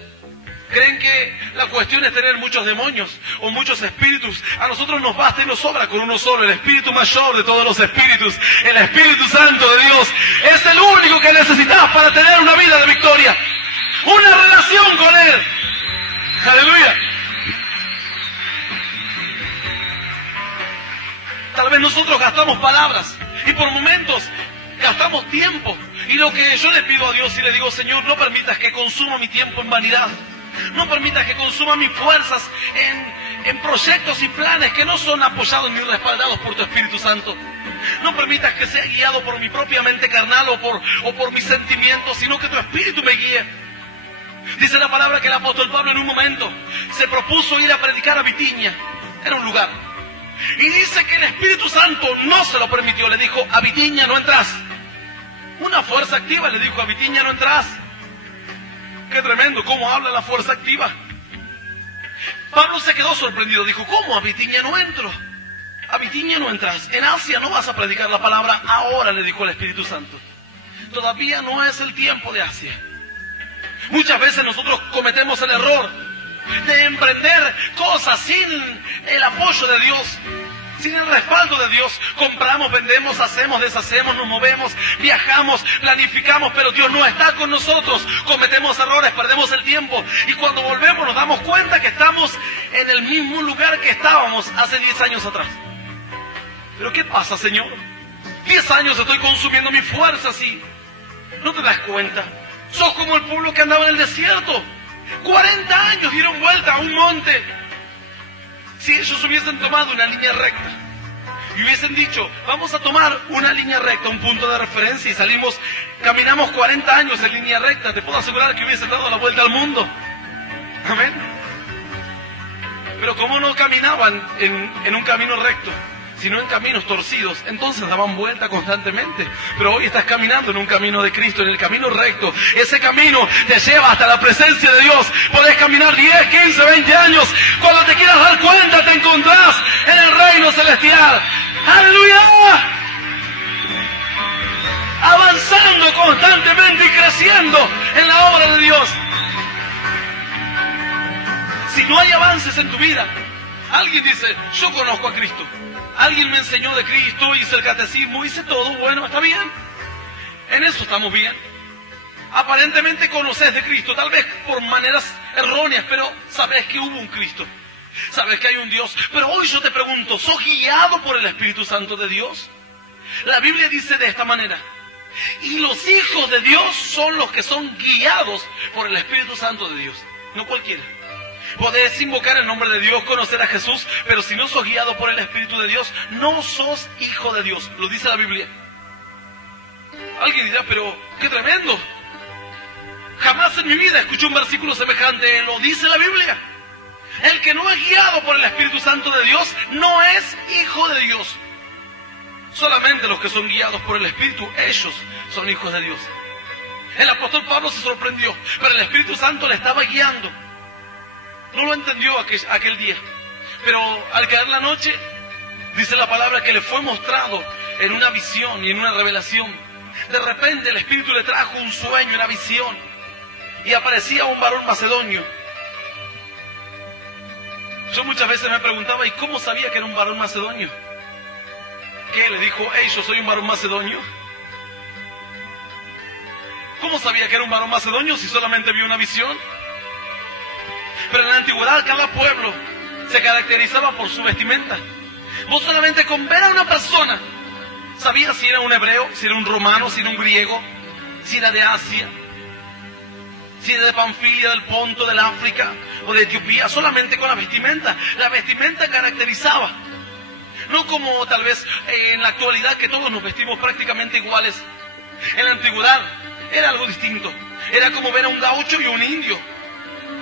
Creen que la cuestión es tener muchos demonios o muchos espíritus. A nosotros nos basta y nos sobra con uno solo, el espíritu mayor de todos los espíritus, el Espíritu Santo de Dios. Es el único que necesitas para tener una vida de victoria, una relación con Él. Aleluya. Tal vez nosotros gastamos palabras y por momentos gastamos tiempo. Y lo que yo le pido a Dios y le digo, Señor, no permitas que consuma mi tiempo en vanidad. No permitas que consuma mis fuerzas en proyectos y planes que no son apoyados ni respaldados por tu Espíritu Santo. No permitas que sea guiado por mi propia mente carnal o por mis sentimientos, sino que tu Espíritu me guíe. Dice la palabra que el apóstol Pablo en un momento se propuso ir a predicar a Bitinia. Era un lugar. Y dice que el Espíritu Santo no se lo permitió. Le dijo, a Bitinia no entras. Una fuerza activa le dijo, a Bitinia no entras. Qué tremendo, cómo habla la fuerza activa. Pablo se quedó sorprendido. Dijo, ¿cómo a Bitinia no entro? A Bitinia no entras. En Asia no vas a predicar la palabra ahora, le dijo el Espíritu Santo. Todavía no es el tiempo de Asia. Muchas veces nosotros cometemos el error de emprender cosas sin el apoyo de Dios, sin el respaldo de Dios. Compramos, vendemos, hacemos, deshacemos, nos movemos, viajamos, planificamos, pero Dios no está con nosotros. Cometemos errores, perdemos el tiempo y cuando volvemos nos damos cuenta que estamos en el mismo lugar que estábamos hace 10 años atrás. ¿Pero qué pasa, Señor? 10 años estoy consumiendo mis fuerzas y no te das cuenta. Sos como el pueblo que andaba en el desierto. 40 años dieron vuelta a un monte. Si ellos hubiesen tomado una línea recta y hubiesen dicho, vamos a tomar una línea recta, un punto de referencia, y caminamos 40 años en línea recta, te puedo asegurar que hubiesen dado la vuelta al mundo. Amén. Pero como no caminaban en un camino recto, sino en caminos torcidos, entonces daban vuelta constantemente. Pero hoy estás caminando en un camino de Cristo, en el camino recto. Ese camino te lleva hasta la presencia de Dios. Podés caminar 10, 15, 20 años. Cuando te quieras dar cuenta, te encontrás en el reino celestial. ¡Aleluya! Avanzando constantemente y creciendo en la obra de Dios. Si no hay avances en tu vida, alguien dice, yo conozco a Cristo. Alguien me enseñó de Cristo, hice el catecismo, hice todo, bueno, está bien. En eso estamos bien. Aparentemente conoces de Cristo, tal vez por maneras erróneas, pero sabes que hubo un Cristo. Sabes que hay un Dios. Pero hoy yo te pregunto, ¿sos guiado por el Espíritu Santo de Dios? La Biblia dice de esta manera, y los hijos de Dios son los que son guiados por el Espíritu Santo de Dios, no cualquiera. Podés invocar el nombre de Dios, conocer a Jesús, pero si no sos guiado por el Espíritu de Dios, no sos hijo de Dios. Lo dice la Biblia. Alguien dirá, pero qué tremendo. Jamás en mi vida escuché un versículo semejante. Lo dice la Biblia. El que no es guiado por el Espíritu Santo de Dios no es hijo de Dios. Solamente los que son guiados por el Espíritu, ellos son hijos de Dios. El apóstol Pablo se sorprendió, pero el Espíritu Santo le estaba guiando. No lo entendió aquel día. Pero al caer la noche, dice la palabra que le fue mostrado en una visión y en una revelación. De repente el Espíritu le trajo un sueño, una visión, y aparecía un varón macedonio. Yo muchas veces me preguntaba, ¿y cómo sabía que era un varón macedonio? ¿Qué? Le dijo, hey, yo soy un varón macedonio. ¿Cómo sabía que era un varón macedonio si solamente vio una visión? Pero en la antigüedad cada pueblo se caracterizaba por su vestimenta. Vos solamente con ver a una persona sabías si era un hebreo, si era un romano, si era un griego, si era de Asia, si era de Panfilia, del Ponto, del África o de Etiopía, solamente con la vestimenta. La vestimenta caracterizaba. No como tal vez en la actualidad que todos nos vestimos prácticamente iguales. En la antigüedad era algo distinto. Era como ver a un gaucho y un indio.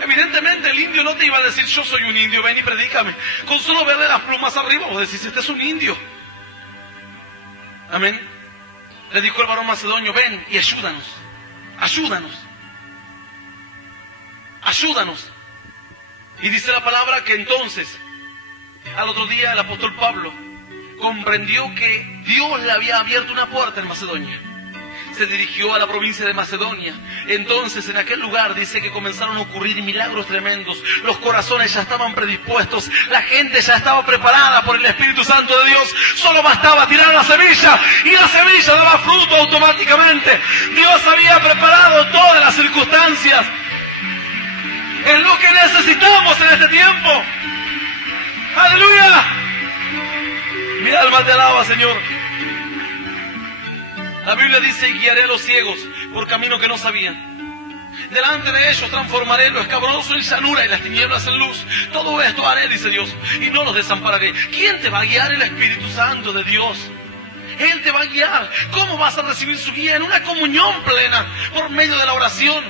Evidentemente el indio no te iba a decir, yo soy un indio, ven y predícame. Con solo verle las plumas arriba, vos decís, este es un indio. Amén. Le dijo el varón macedonio, ven y ayúdanos. Ayúdanos. Ayúdanos. Y dice la palabra que entonces, al otro día el apóstol Pablo comprendió que Dios le había abierto una puerta en Macedonia. Se dirigió a la provincia de Macedonia. Entonces en aquel lugar dice que comenzaron a ocurrir milagros tremendos. Los corazones ya estaban predispuestos. La gente ya estaba preparada por el Espíritu Santo de Dios. Solo bastaba tirar la semilla y la semilla daba fruto automáticamente. Dios había preparado todas las circunstancias. Es lo que necesitamos en este tiempo. ¡Aleluya! Mi alma te alaba, Señor. La Biblia dice, guiaré a los ciegos por camino que no sabían. Delante de ellos transformaré lo escabroso en llanura y las tinieblas en luz. Todo esto haré, dice Dios, y no los desampararé. ¿Quién te va a guiar? El Espíritu Santo de Dios. Él te va a guiar. ¿Cómo vas a recibir su guía? En una comunión plena, por medio de la oración.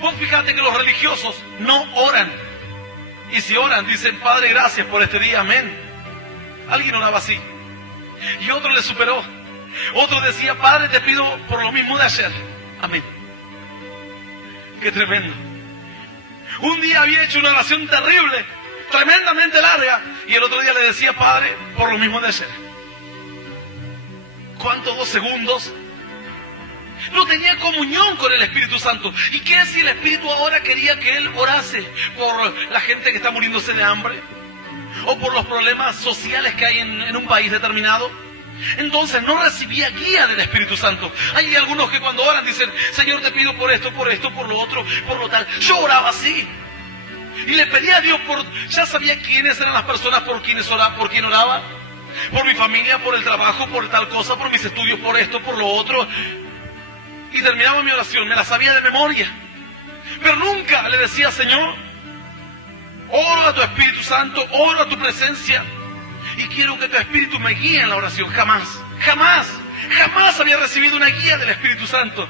Vos fíjate que los religiosos no oran. Y si oran, dicen, Padre, gracias por este día, amén. Alguien oraba así. Y otro le superó. Otro decía, Padre, te pido por lo mismo de ayer. Amén. Qué tremendo. Un día había hecho una oración terrible, tremendamente larga, y el otro día le decía, Padre, por lo mismo de ayer. ¿Cuántos 2 segundos? No tenía comunión con el Espíritu Santo. ¿Y qué si el Espíritu ahora quería que él orase por la gente que está muriéndose de hambre? ¿O por los problemas sociales que hay en un país determinado? Entonces no recibía guía del Espíritu Santo. Hay algunos que cuando oran dicen, Señor, te pido por esto, por lo otro, por lo tal. Yo oraba así. Y le pedía a Dios ya sabía quiénes eran las personas por quién oraba. Por mi familia, por el trabajo, por tal cosa, por mis estudios, por esto, por lo otro. Y terminaba mi oración, me la sabía de memoria. Pero nunca le decía, Señor, oro a tu Espíritu Santo, oro a tu presencia. Y quiero que tu Espíritu me guíe en la oración. Jamás, jamás, jamás había recibido una guía del Espíritu Santo.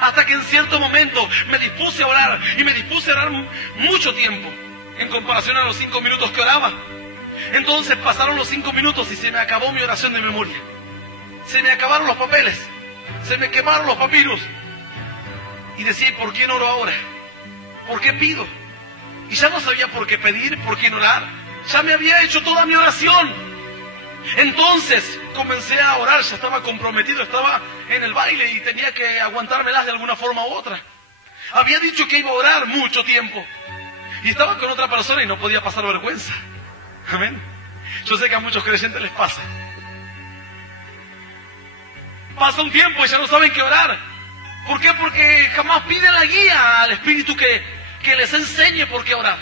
Hasta que en cierto momento me dispuse a orar. Y me dispuse a orar mucho tiempo. En comparación a los 5 minutos que oraba. Entonces pasaron los 5 minutos y se me acabó mi oración de memoria. Se me acabaron los papeles. Se me quemaron los papiros. Y decía, ¿por quién oro ahora? ¿Por qué pido? Y ya no sabía por qué pedir, por quién orar. Ya me había hecho toda mi oración. Entonces comencé a orar, ya estaba comprometido, estaba en el baile y tenía que aguantármelas de alguna forma u otra. Había dicho que iba a orar mucho tiempo. Y estaba con otra persona y no podía pasar vergüenza. Amén. Yo sé que a muchos creyentes les pasa. Pasa un tiempo y ya no saben qué orar. ¿Por qué? Porque jamás piden la guía al Espíritu que les enseñe por qué orar.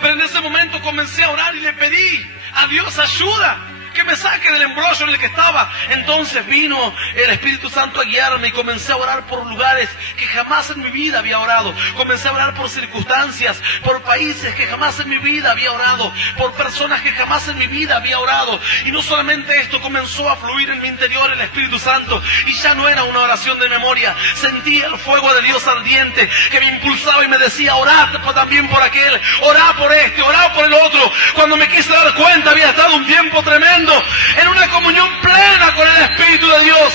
Pero en ese momento comencé a orar y le pedí a Dios ayuda. que me saque del embrollo en el que estaba. Entonces vino el Espíritu Santo a guiarme y comencé a orar por lugares que jamás en mi vida había orado. Comencé a orar por circunstancias, por países que jamás en mi vida había orado, por personas que jamás en mi vida había orado. Y no solamente esto, comenzó a fluir en mi interior el Espíritu Santo, y ya no era una oración de memoria. Sentía el fuego de Dios ardiente que me impulsaba y me decía: orad también por aquel, orad por este, orad por el otro. Cuando me quise dar cuenta, había estado un tiempo tremendo en una comunión plena con el Espíritu de Dios.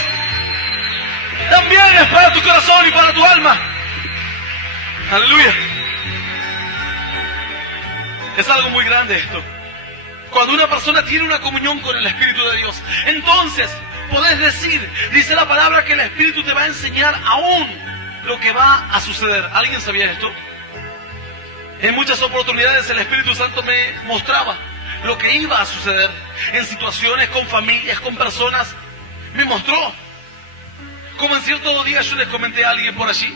También es para tu corazón y para tu alma. Aleluya. Es algo muy grande esto. Cuando una persona tiene una comunión con el Espíritu de Dios, entonces podés decir, dice la palabra, que el Espíritu te va a enseñar aún lo que va a suceder. ¿Alguien sabía esto? En muchas oportunidades el Espíritu Santo me mostraba lo que iba a suceder en situaciones, con familias, con personas. Me mostró. Como en cierto día yo les comenté a alguien por allí,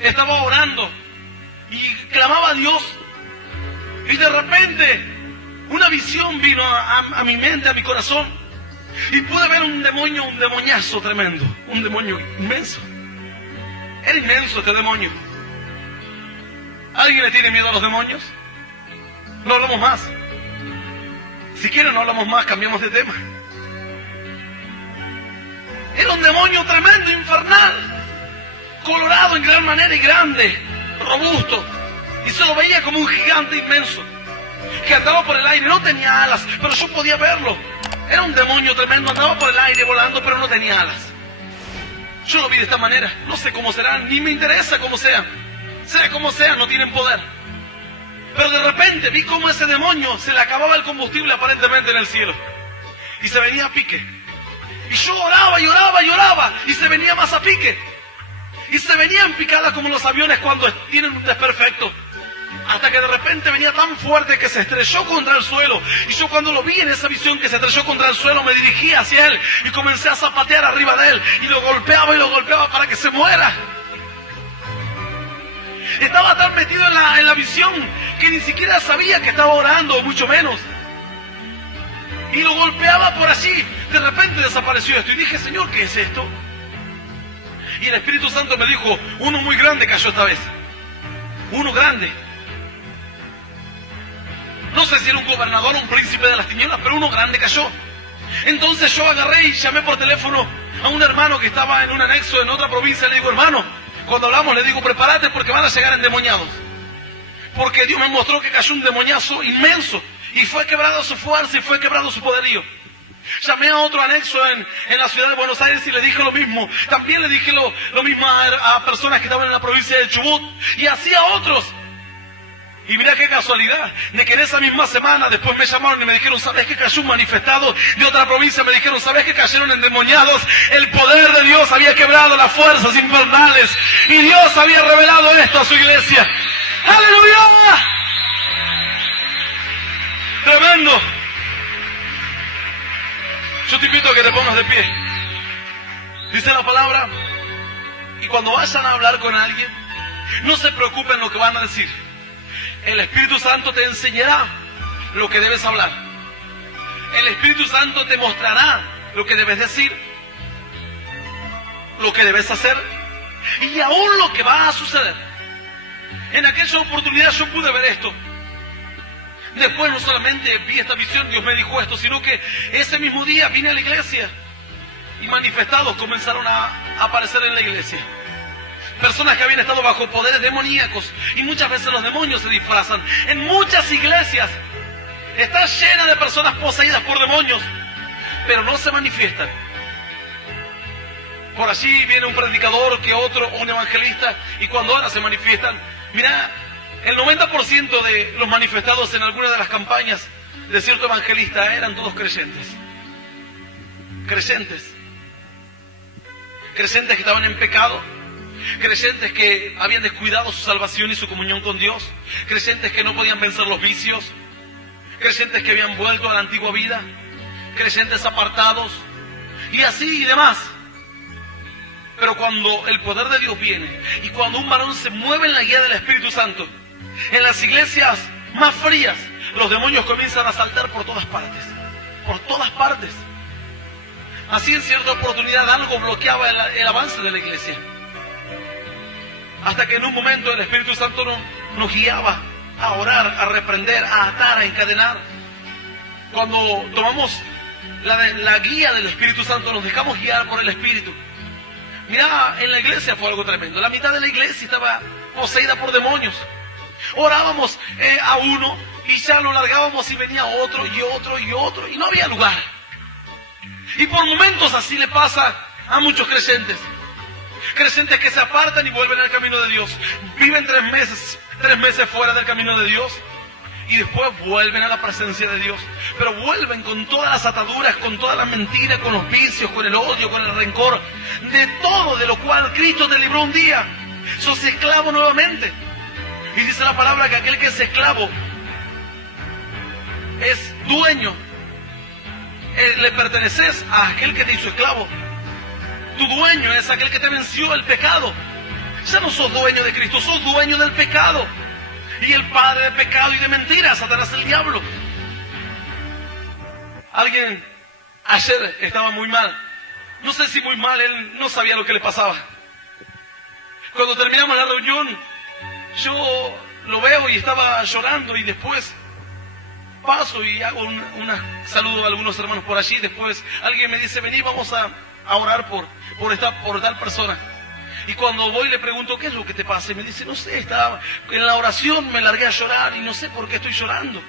estaba orando y clamaba a Dios, y de repente una visión vino a mi mente, a mi corazón, y pude ver un demonio, un demoñazo tremendo, un demonio inmenso. Era inmenso este demonio. ¿Alguien le tiene miedo a los demonios? No hablamos más. Si quieren no hablamos más, cambiamos de tema. Era un demonio tremendo, infernal, colorado en gran manera y grande, robusto, y se lo veía como un gigante inmenso que andaba por el aire. No tenía alas, pero yo podía verlo. Era un demonio tremendo, andaba por el aire volando, pero no tenía alas. Yo lo vi de esta manera. No sé cómo será, ni me interesa cómo sea. Sea como sea, no tienen poder. Pero de repente vi cómo ese demonio se le acababa el combustible aparentemente en el cielo, y se venía a pique. Y yo oraba y oraba y oraba, y se venía más a pique. Y se venía en picada como los aviones cuando tienen un desperfecto. Hasta que de repente venía tan fuerte que se estrelló contra el suelo. Y yo, cuando lo vi en esa visión que se estrelló contra el suelo, me dirigí hacia él y comencé a zapatear arriba de él. Y lo golpeaba para que se muera. Estaba tan metido en la visión que ni siquiera sabía que estaba orando, o mucho menos. Y lo golpeaba por allí. De repente desapareció esto y dije: Señor, ¿qué es esto? Y el Espíritu Santo me dijo: uno muy grande cayó esta vez. Uno grande. No sé si era un gobernador o un príncipe de las tinieblas, pero uno grande cayó. Entonces yo agarré y llamé por teléfono a un hermano que estaba en un anexo en otra provincia. Le digo: hermano, cuando hablamos le digo: prepárate porque van a llegar endemoniados. Porque Dios me mostró que cayó un demoñazo inmenso y fue quebrado su fuerza y fue quebrado su poderío. Llamé a otro anexo en la ciudad de Buenos Aires y le dije lo mismo. También le dije lo mismo a personas que estaban en la provincia de Chubut, y así a otros. Y mira qué casualidad, de que en esa misma semana después me llamaron y me dijeron: ¿sabes que cayó un manifestado de otra provincia? Me dijeron: ¿sabes que cayeron endemoniados? El poder de Dios había quebrado las fuerzas infernales y Dios había revelado esto a su iglesia. ¡Aleluya! Tremendo. Yo te invito a que te pongas de pie. Dice la palabra: y cuando vayan a hablar con alguien, no se preocupen lo que van a decir. El Espíritu Santo te enseñará lo que debes hablar. El Espíritu Santo te mostrará lo que debes decir, lo que debes hacer y aún lo que va a suceder. En aquella oportunidad yo pude ver esto. Después no solamente vi esta visión, Dios me dijo esto, sino que ese mismo día vine a la iglesia y manifestados comenzaron a aparecer en la iglesia. Personas que habían estado bajo poderes demoníacos, y muchas veces los demonios se disfrazan. En muchas iglesias está llena de personas poseídas por demonios, pero no se manifiestan. Por allí viene un predicador que otro, un evangelista, y cuando ahora se manifiestan, mira, el 90% de los manifestados en alguna de las campañas de cierto evangelista eran todos creyentes. Creyentes que estaban en pecado, creyentes que habían descuidado su salvación y su comunión con Dios, creyentes que no podían vencer los vicios, creyentes que habían vuelto a la antigua vida, creyentes apartados y así y demás. Pero cuando el poder de Dios viene y cuando un varón se mueve en la guía del Espíritu Santo, en las iglesias más frías, los demonios comienzan a saltar por todas partes. por todas partes. Así en cierta oportunidad algo bloqueaba el avance de la iglesia. Hasta que en un momento el Espíritu Santo nos guiaba a orar, a reprender, a atar, a encadenar. Cuando tomamos la guía del Espíritu Santo, nos dejamos guiar por el Espíritu. Mira, en la iglesia fue algo tremendo. La mitad de la iglesia estaba poseída por demonios. Orábamos a uno y ya lo largábamos y venía otro y otro y otro y no había lugar. Y por momentos así le pasa a muchos creyentes. Creyentes que se apartan y vuelven al camino de Dios. Viven 3 meses fuera del camino de Dios. Y después vuelven a la presencia de Dios. Pero vuelven con todas las ataduras, con todas las mentiras, con los vicios, con el odio, con el rencor. De todo de lo cual Cristo te libró un día. Sos esclavo nuevamente. Y dice la palabra que aquel que es esclavo es dueño. Le perteneces a aquel que te hizo esclavo. Tu dueño es aquel que te venció el pecado. Ya no sos dueño de Cristo, sos dueño del pecado. Y el padre de pecado y de mentiras, Satanás el diablo. Alguien ayer estaba muy mal. No sé si muy mal, él no sabía lo que le pasaba. Cuando terminamos la reunión, yo lo veo y estaba llorando y después paso y hago un saludo a algunos hermanos por allí. Después alguien me dice, vení, vamos a orar por tal persona. Y cuando voy le pregunto, ¿qué es lo que te pasa? Y me dice, no sé, estaba en la oración, me largué a llorar y no sé por qué estoy llorando.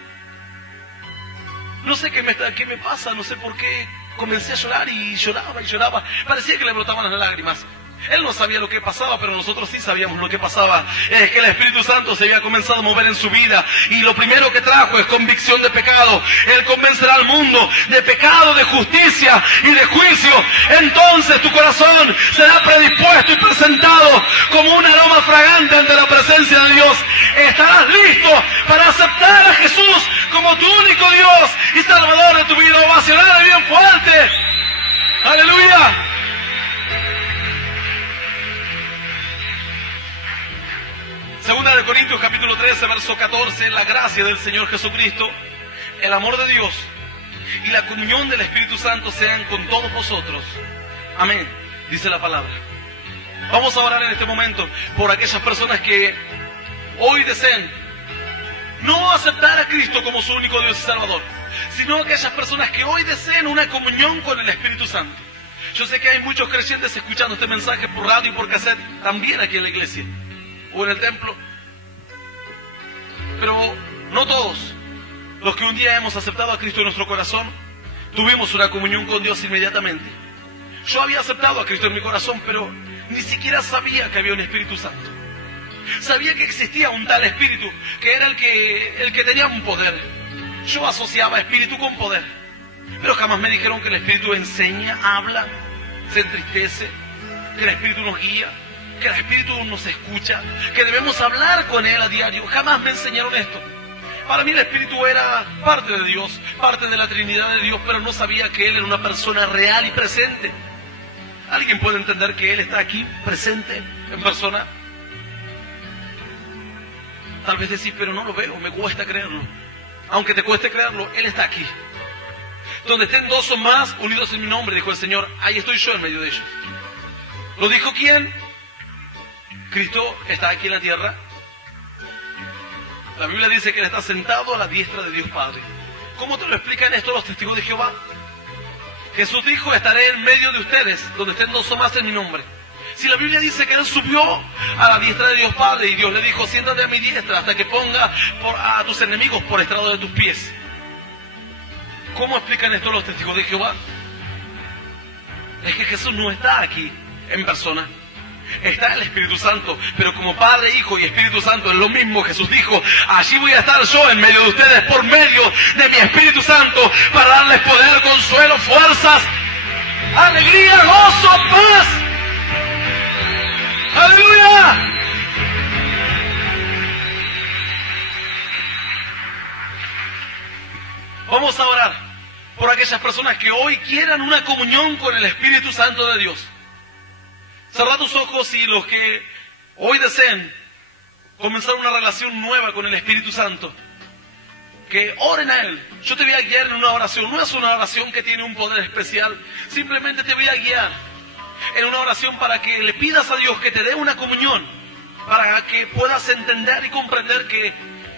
No sé qué me pasa, no sé por qué comencé a llorar y lloraba y lloraba. Parecía que le brotaban las lágrimas. Él no sabía lo que pasaba, pero nosotros sí sabíamos lo que pasaba. Es que el Espíritu Santo se había comenzado a mover en su vida. Y lo primero que trajo es convicción de pecado. Él convencerá al mundo de pecado, de justicia y de juicio. Entonces tu corazón será predispuesto y presentado como un aroma fragante ante la presencia de Dios. Estarás listo para aceptar a Jesús como tu único Dios y Salvador de tu vida. Ovacionar bien fuerte. ¡Aleluya! Segunda de Corintios capítulo 13, verso 14, la gracia del Señor Jesucristo, el amor de Dios y la comunión del Espíritu Santo sean con todos vosotros. Amén, dice la palabra. Vamos a orar en este momento por aquellas personas que hoy deseen no aceptar a Cristo como su único Dios y Salvador, sino aquellas personas que hoy deseen una comunión con el Espíritu Santo. Yo sé que hay muchos creyentes escuchando este mensaje por radio y por cassette, también aquí en la iglesia o en el templo, pero no todos los que un día hemos aceptado a Cristo en nuestro corazón tuvimos una comunión con Dios inmediatamente. Yo había aceptado a Cristo en mi corazón, pero ni siquiera sabía que había un Espíritu Santo. Sabía que existía un tal Espíritu, que era el que tenía un poder. Yo asociaba Espíritu con poder, pero jamás me dijeron que el Espíritu enseña, habla, se entristece, que el Espíritu nos guía, que el Espíritu nos escucha, que debemos hablar con Él a diario. Jamás me enseñaron esto. Para mí el Espíritu era parte de Dios, parte de la Trinidad de Dios, pero no sabía que Él era una persona real y presente. ¿Alguien puede entender que Él está aquí, presente, en persona? Tal vez decís, pero no lo veo, me cuesta creerlo. Aunque te cueste creerlo, Él está aquí. Donde estén 2 o más unidos en mi nombre, dijo el Señor, ahí estoy yo en medio de ellos. ¿Lo dijo quién? Cristo está aquí en la tierra. La Biblia dice que Él está sentado a la diestra de Dios Padre. ¿Cómo te lo explican esto los testigos de Jehová? Jesús dijo, estaré en medio de ustedes, donde estén 2 o más en mi nombre. Si la Biblia dice que Él subió a la diestra de Dios Padre y Dios le dijo, siéntate a mi diestra hasta que ponga a tus enemigos por estrado de tus pies. ¿Cómo explican esto los testigos de Jehová? Es que Jesús no está aquí en persona. Está el Espíritu Santo, pero como Padre, Hijo y Espíritu Santo es lo mismo. Jesús dijo, allí voy a estar yo en medio de ustedes por medio de mi Espíritu Santo para darles poder, consuelo, fuerzas, alegría, gozo, paz. ¡Aleluya! Vamos a orar por aquellas personas que hoy quieran una comunión con el Espíritu Santo de Dios. Cerrá tus ojos y los que hoy deseen comenzar una relación nueva con el Espíritu Santo, que oren a Él. Yo te voy a guiar en una oración. No es una oración que tiene un poder especial. Simplemente te voy a guiar en una oración para que le pidas a Dios que te dé una comunión, para que puedas entender y comprender que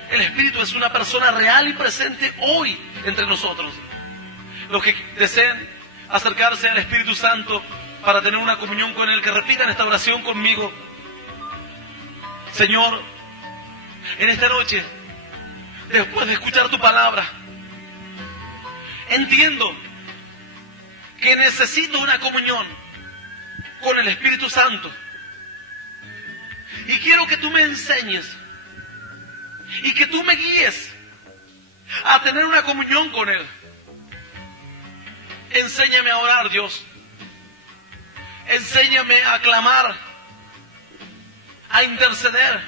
el Espíritu es una persona real y presente hoy entre nosotros. Los que deseen acercarse al Espíritu Santo para tener una comunión con Él, que repitan esta oración conmigo. Señor, en esta noche, después de escuchar tu palabra, entiendo que necesito una comunión con el Espíritu Santo. Y quiero que tú me enseñes y que tú me guíes a tener una comunión con Él. Enséñame a orar, Dios. Enséñame a clamar, a interceder,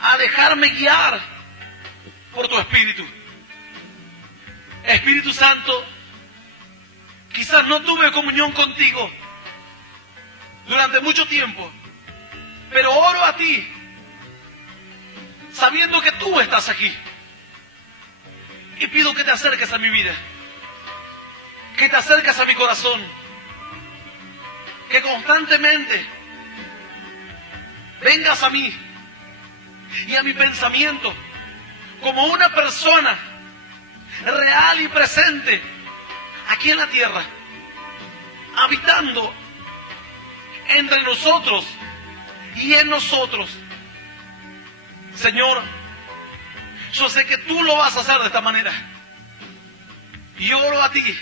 a dejarme guiar por tu Espíritu. Espíritu Santo, quizás no tuve comunión contigo durante mucho tiempo, pero oro a ti, sabiendo que tú estás aquí. Y pido que te acerques a mi vida, que te acerques a mi corazón, que constantemente vengas a mí y a mi pensamiento como una persona real y presente aquí en la tierra, habitando entre nosotros y en nosotros. Señor, yo sé que tú lo vas a hacer de esta manera, y oro a ti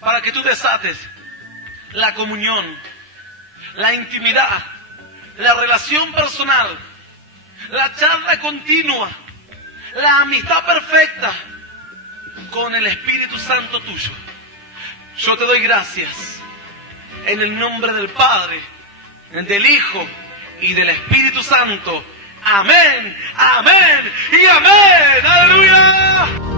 para que tú desates la comunión, la intimidad, la relación personal, la charla continua, la amistad perfecta con el Espíritu Santo tuyo. Yo te doy gracias en el nombre del Padre, del Hijo y del Espíritu Santo. Amén, amén y amén. ¡Aleluya!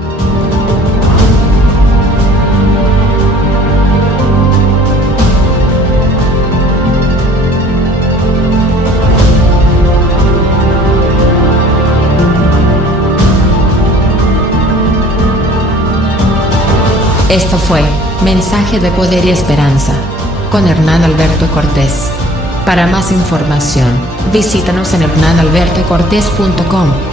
Esto fue Mensaje de Poder y Esperanza con Hernán Alberto Cortés. Para más información, visítanos en hernanalbertocortés.com.